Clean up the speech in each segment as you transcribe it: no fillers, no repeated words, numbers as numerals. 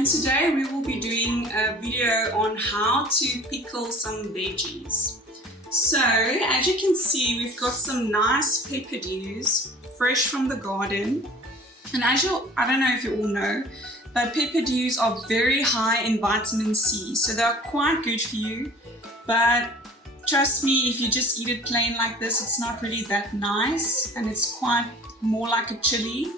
and today we will be doing a video on how to pickle some veggies. So as you can see, we've got some nice pepperdews fresh from the garden, and I don't know if you all know, but pepperdews are very high in vitamin C, so they're quite good for you. But trust me, if you just eat it plain like this, it's not really that nice, and it's quite more like a chili.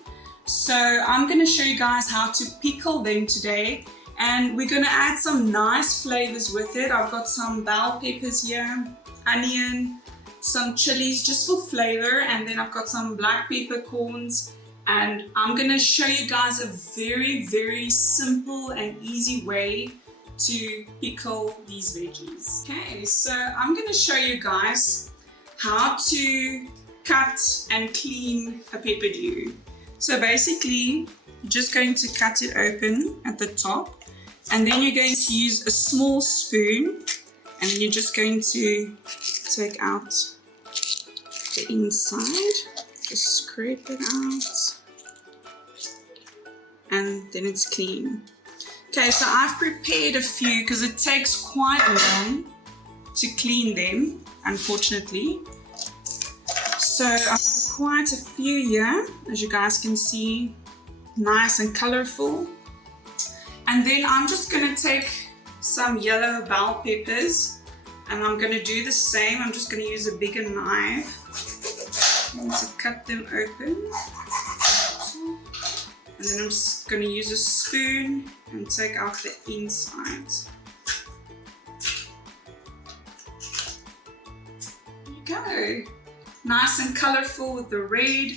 So I'm going to show you guys how to pickle them today, and we're going to add some nice flavors with it. I've got some bell peppers here, onion, some chilies just for flavor, and then I've got some black peppercorns, and I'm going to show you guys a very simple and easy way to pickle these veggies. Okay, so I'm going to show you guys how to cut and clean a pepperdew. So basically, you're just going to cut it open at the top, and then you're going to use a small spoon, and then you're just going to take out the inside, just scrape it out, and then it's clean. Okay, so I've prepared a few because it takes quite long to clean them, unfortunately. So I've got quite a few here, as you guys can see, nice and colorful. And then I'm just going to take some yellow bell peppers, and I'm going to do the same. I'm just going to use a bigger knife and to cut them open. And then I'm just going to use a spoon and take out the inside. There you go. Nice and colorful with the red.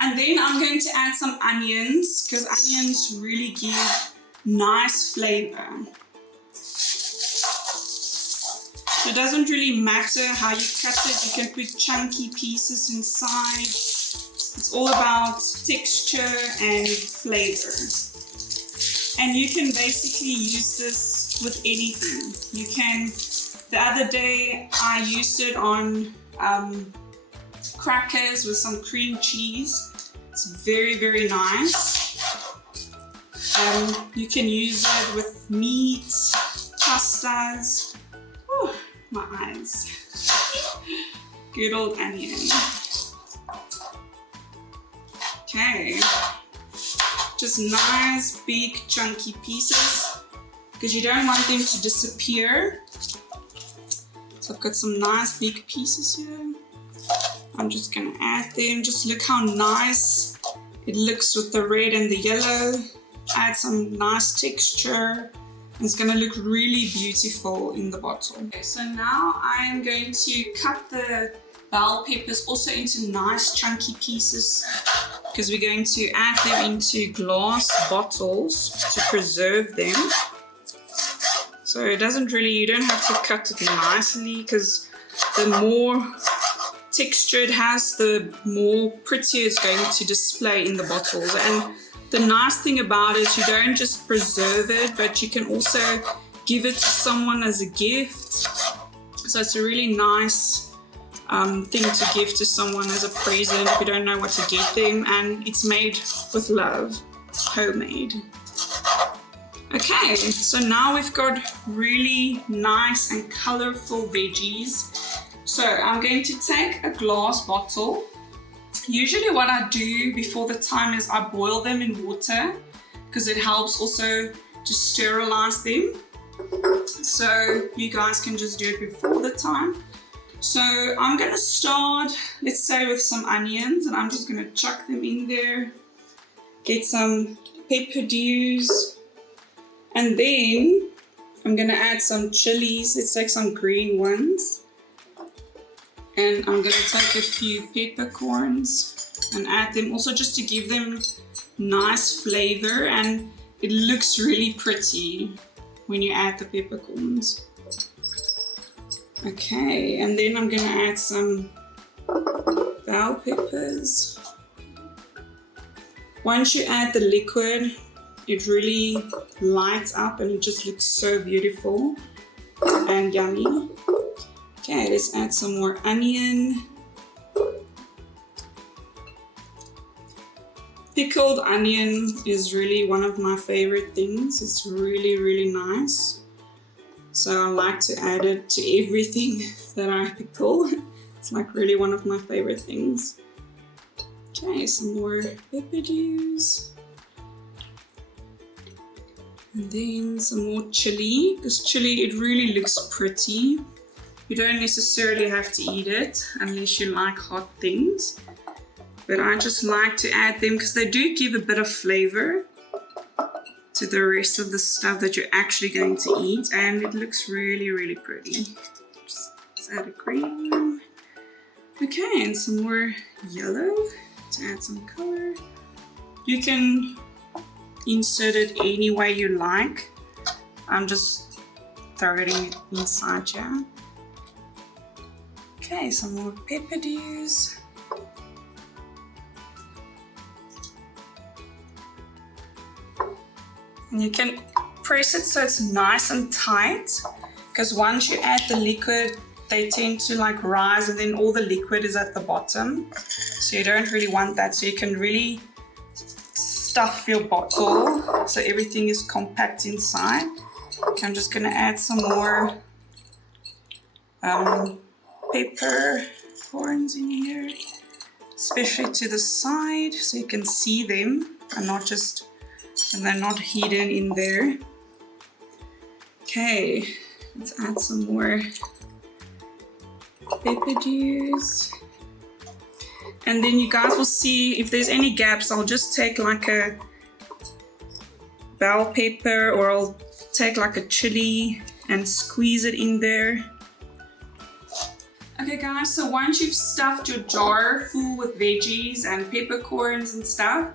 And then I'm going to add some onions, because onions really give nice flavor. So it doesn't really matter how you cut it. You can put chunky pieces inside. It's all about texture and flavor. And you can basically use this with anything. You can, the other day I used it on crackers with some cream cheese. It's very nice. You can use it with meat, pastas. Whew, my eyes. Good old onion. Okay, just nice big chunky pieces, because you don't want them to disappear. So I've got some nice big pieces here. I'm just going to add them. Just look how nice it looks with the red and the yellow. Add some nice texture. It's going to look really beautiful in the bottle. Okay, so now I'm going to cut the bell peppers also into nice chunky pieces, because we're going to add them into glass bottles to preserve them. So it doesn't really, you don't have to cut it nicely, because the more texture it has, the more prettier it's going to display in the bottles. And the nice thing about it, you don't just preserve it, but you can also give it to someone as a gift. So it's a really nice thing to give to someone as a present if you don't know what to give them, and it's made with love, homemade. Okay, so now we've got really nice and colorful veggies. So I'm going to take a glass bottle. Usually what I do before the time is I boil them in water, because it helps also to sterilize them. So you guys can just do it before the time. So I'm going to start, let's say, with some onions, and I'm just going to chuck them in there. Get some pepperdews, and then I'm going to add some chilies. Let's take some green ones. And I'm going to take a few peppercorns and add them also, just to give them nice flavor, and it looks really pretty when you add the peppercorns. Okay, and then I'm going to add some bell peppers. Once you add the liquid, it really lights up and it just looks so beautiful and yummy. Okay, let's add some more onion. Pickled onion is really one of my favorite things. It's really, really nice. So I like to add it to everything that I pickle. It's like really one of my favorite things. Okay, some more pepper juice. And then some more chili, because chili, it really looks pretty. You don't necessarily have to eat it unless you like hot things. But I just like to add them because they do give a bit of flavor to the rest of the stuff that you're actually going to eat, and it looks really, really pretty. Just add a green one. Okay, and some more yellow to add some color. You can insert it any way you like. I'm just throwing it inside here. Okay, some more pepper juice. And you can press it so it's nice and tight, because once you add the liquid, they tend to like rise and then all the liquid is at the bottom. So you don't really want that. So you can really stuff your bottle so everything is compact inside. Okay, I'm just gonna add some more pepper corns in here, especially to the side so you can see them and not just, and they're not hidden in there. Okay, let's add some more pepper juice. And then you guys will see if there's any gaps, I'll just take like a bell pepper, or I'll take like a chili and squeeze it in there. Okay guys, so once you've stuffed your jar full with veggies and peppercorns and stuff,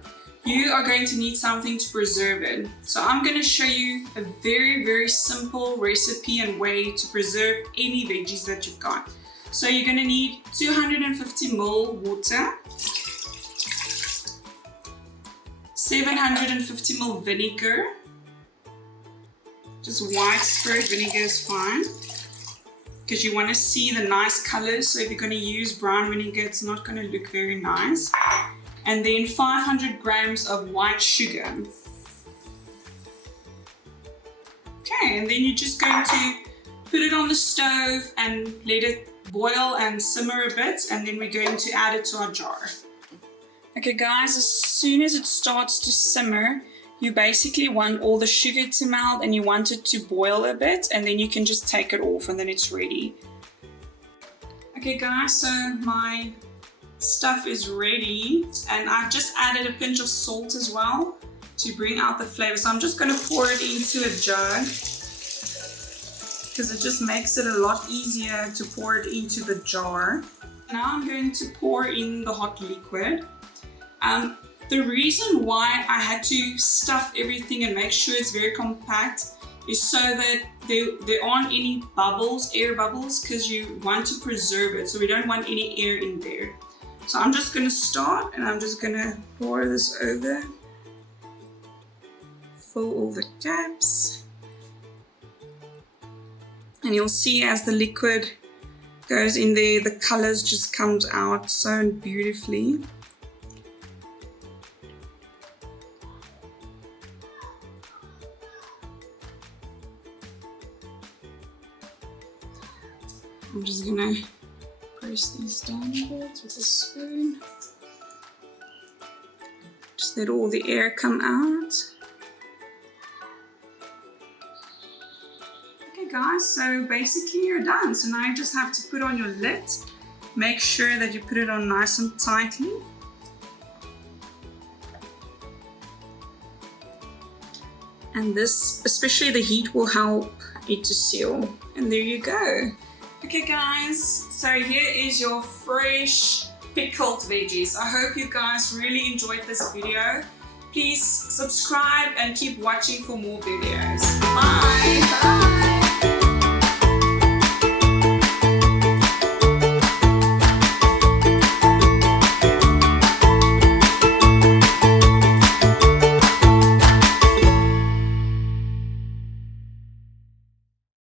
you are going to need something to preserve it. So I'm going to show you a very, very simple recipe and way to preserve any veggies that you've got. So you're going to need 250 ml water, 750 ml vinegar, just white spirit vinegar is fine, because you want to see the nice colors. So if you're going to use brown vinegar, it's not going to look very nice. And then 500 grams of white sugar. Okay, and then you're just going to put it on the stove and let it boil and simmer a bit, and then we're going to add it to our jar. Okay guys, as soon as it starts to simmer, you basically want all the sugar to melt and you want it to boil a bit, and then you can just take it off and then it's ready. Okay guys, so my stuff is ready, and I've just added a pinch of salt as well to bring out the flavor. So I'm just going to pour it into a jug, because it just makes it a lot easier to pour it into the jar. Now I'm going to pour in the hot liquid. The reason why I had to stuff everything and make sure it's very compact is so that there aren't any bubbles, air bubbles, because you want to preserve it. So we don't want any air in there. So I'm just going to start, and I'm just going to pour this over, fill all the gaps. And you'll see as the liquid goes in there, the colors just comes out so beautifully. I'm just gonna press these down a bit with a spoon. Just let all the air come out. Guys, so basically you're done. So now you just have to put on your lid. Make sure that you put it on nice and tightly. And this, especially the heat, will help it to seal. And there you go. Okay guys, so here is your fresh pickled veggies. I hope you guys really enjoyed this video. Please subscribe and keep watching for more videos. Bye.